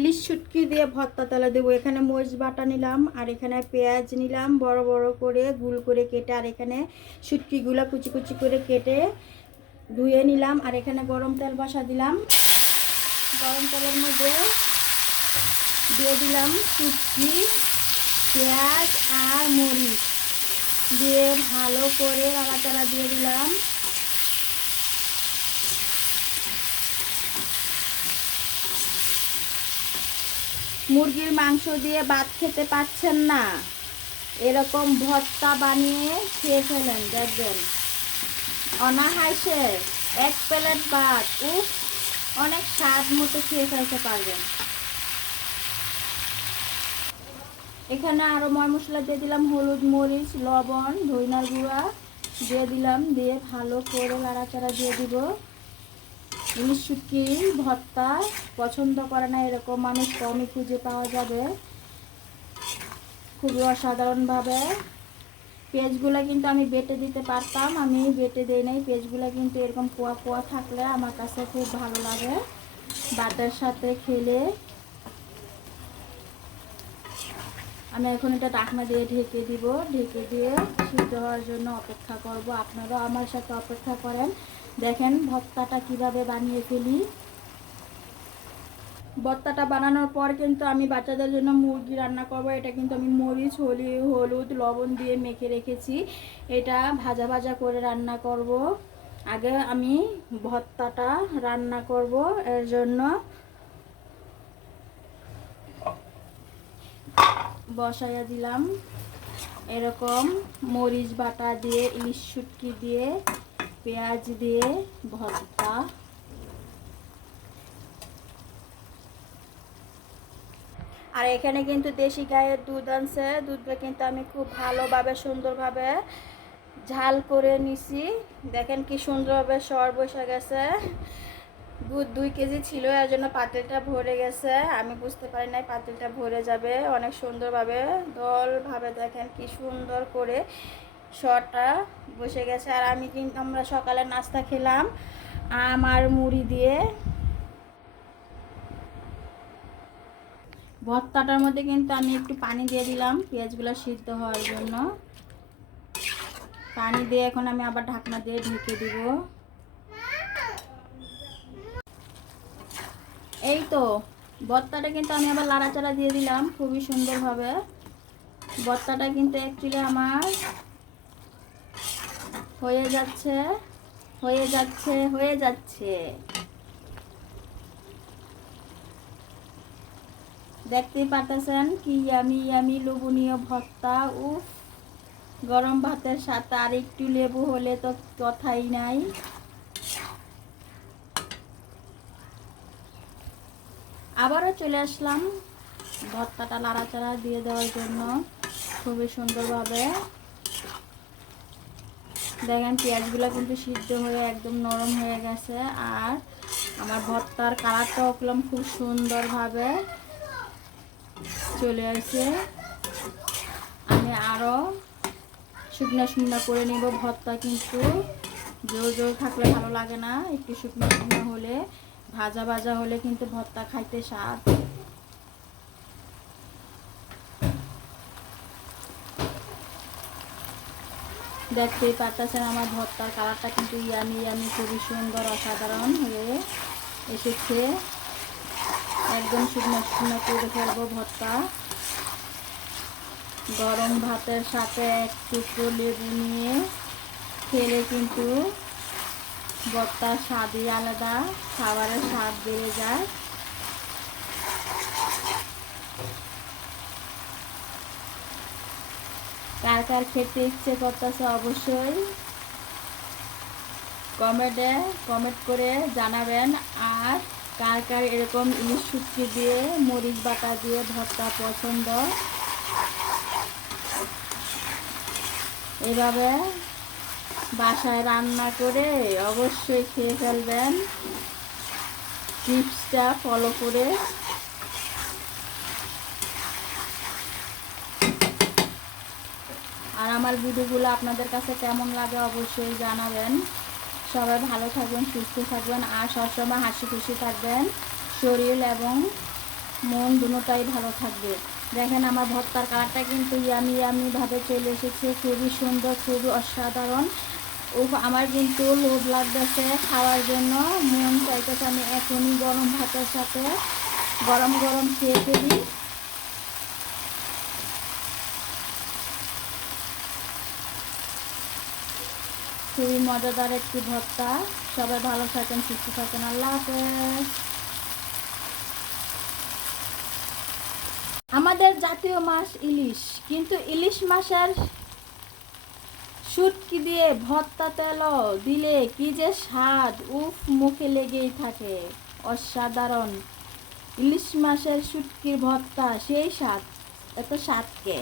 ইলিশ শুটকি দিয়ে ভর্তা তলা দেবো। এখানে মরিচ বাটা নিলাম, আর এখানে পেঁয়াজ নিলাম, বড় বড় করে গুল করে কেটে, আর এখানে শুটকিগুলো কুচি কুচি করে কেটে ধুয়ে নিলাম, আর এখানে গরম তেল বসা দিলাম। গরম তেলের মধ্যে দিয়ে দিলাম শুটকি, পেঁয়াজ আর মরিচ। দিয়ে ভালো করে আলাদা দিয়ে দিলাম। মুরগির মাংস দিয়ে ভাত খেতে পাচ্ছেন না। এরকম ভর্তা বানিয়ে খেয়ে ফেলেন, দেখবেন। অনাহাসে এক প্লেট ভাত, উফ, অনেক স্বাদ মতো খেয়ে ফেলতে পারবেন। এখানে আরও ময় মশলা দিয়ে দিলাম, হলুদ মরিচ, লবণ, ধইনার গুঁড়া দিয়ে দিলাম, দিয়ে ভালো করে লাড়াচাড়া দিয়ে দিব। ইলিশ শুটকি, ভর্তা, পছন্দ করে না এরকম মানুষ কমই খুঁজে পাওয়া যাবে। খুবই অসাধারণভাবে। পেঁয়াজগুলো কিন্তু আমি বেটে দিতে পারতাম, আমি বেটে দিই নাই। পেঁয়াজগুলো কিন্তু এরকম কোয়া কোয়া থাকলে আমার কাছে খুব ভালো লাগে। বাটার সাথে খেলে। আমি এখন এটা ডাকনা দিয়ে ঢেকে দিব। ঢেকে দিয়ে সিদ্ধ হওয়ার জন্য অপেক্ষা করব। আপনারাও আমার সাথে অপেক্ষা করেন। দেখেন ভর্তাটা কীভাবে বানিয়ে ফেলি। ভর্তাটা বানানোর পর কিন্তু আমি বাচ্চাদের জন্য মুরগি রান্না করব। এটা কিন্তু আমি মরিচ, হলি, হলুদ, লবণ দিয়ে মেখে রেখেছি। এটা ভাজা ভাজা করে রান্না করব। আগে আমি ভর্তাটা রান্না করব এর জন্য। বসাইয়া দিলাম। এরকম মরিচ বাটা দিয়ে, ইলিশ শুটকি দিয়ে পেঁয়াজ দিয়ে ভর্তা। আর এখানে কিন্তু দেশি গায়ের দুধ আনছে। দুধটা কিন্তু আমি খুব ভালোভাবে, সুন্দরভাবে ঝাল করে নিছি। দেখেন কি সুন্দরভাবে সর বসে গেছে। দুধ দুই কেজি ছিল, এর জন্য পাতিলটা ভরে গেছে। আমি বুঝতে পারি নাই পাতিলটা ভরে যাবে। অনেক সুন্দরভাবে, দলভাবে দেখেন কি সুন্দর করে সরটা বসে গেছে আর আমি কিন্তু আমরা সকালে নাস্তা খেলাম আম আর মুড়ি দিয়ে। ভর্তাটার মধ্যে কিন্তু আমি একটু পানি দিয়ে দিলাম, পেঁয়াজগুলো সিদ্ধ হওয়ার জন্য। পানি দিয়ে এখন আমি আবার ঢাকনা দিয়ে ঢেকে দিব। এই তো, ভর্তাটা কিন্তু আমি আবার লাড়াচাড়া দিয়ে দিলাম, খুবই সুন্দরভাবে। ভর্তাটা কিন্তু অ্যাকচুয়ালি আমার হয়ে যাচ্ছে হয়ে যাচ্ছে হয়ে যাচ্ছে। দেখতে পারতেছেন কি আমি আমি লোভনীয় ভর্তা, উফ। গরম ভাতের সাথে আর একটু লেবু হলে তো কথাই নাই। আবারও চলে আসলাম ভর্তাটা লাড়াচাড়া দিয়ে দেওয়ার জন্য, খুবই সুন্দরভাবে। দেখেন, পেঁয়াজগুলো কিন্তু সিদ্ধ হয়ে একদম নরম হয়ে গেছে। আর আমার ভর্তার কালারটাও করলাম খুব সুন্দরভাবে চলে আসে আমি আরও শুকনো শুকনো করে নেব ভর্তা কিন্তু। জোর জোর থাকলে ভালো লাগে না, একটু শুকনো শুকনো হলে, ভাজা ভাজা হলে কিন্তু ভর্তা খাইতে স্বাদ দেখতেই পারতেছেন আমার ভর্তার কালারটা কিন্তু ইয়ামি ইয়ামি, খুবই সুন্দর, অসাধারণ হয়ে এসেছে। একদম শুকনো শুকনো করে ফেলব ভর্তা। গরম ভাতের সাথে এক টুকরো লেবু নিয়ে খেলে কিন্তু ভর্তার স্বাদই আলাদা, খাবারের স্বাদ বেড়ে যায়। কার কার খেতে ইচ্ছে করতেছে অবশ্যই কমেন্টে কমেন্ট করে জানাবেন আর কার কার এরকম ইলিশ শুটকি দিয়ে, মরিচ বাটা দিয়ে ভর্তা পছন্দ। এভাবে বাসায় রান্না করে অবশ্যই খেয়ে ফেলবেন। টিপসটা ফলো করে আর আমার ভিডিওগুলো আপনাদের কাছে কেমন লাগে অবশ্যই জানাবেন। সবাই ভালো থাকবেন, সুস্থ থাকবেন আর সবসময় হাসি খুশি থাকবেন। শরীর এবং মন দুটোটাই ভালো থাকবে। দেখেন আমার ভর্তার কালারটা কিন্তু ইয়ামি ইয়ামি ভাবে চলে এসেছে। খুবই সুন্দর, খুবই অসাধারণ। ও আমার কিন্তু লোভ লাগতেছে খাওয়ার জন্য। মন চাইতেছে আমি এখনই গরম ভাতের সাথে গরম গরম খেয়ে ফেলি। খুবই মজাদার একটি ভর্তা। সবাই ভালো থাকেন, সুস্থ থাকেন। আল্লাহ হাফেজ। আমাদের জাতীয় মাছ ইলিশ, কিন্তু ইলিশ মাছের শুটকি দিয়ে ভর্তা তেল দিলে কি যে স্বাদ? উফ, মুখে লেগেই থাকে। অসাধারণ। ইলিশ মাছের শুটকির ভর্তা, সেই স্বাদ। এত স্বাদকে।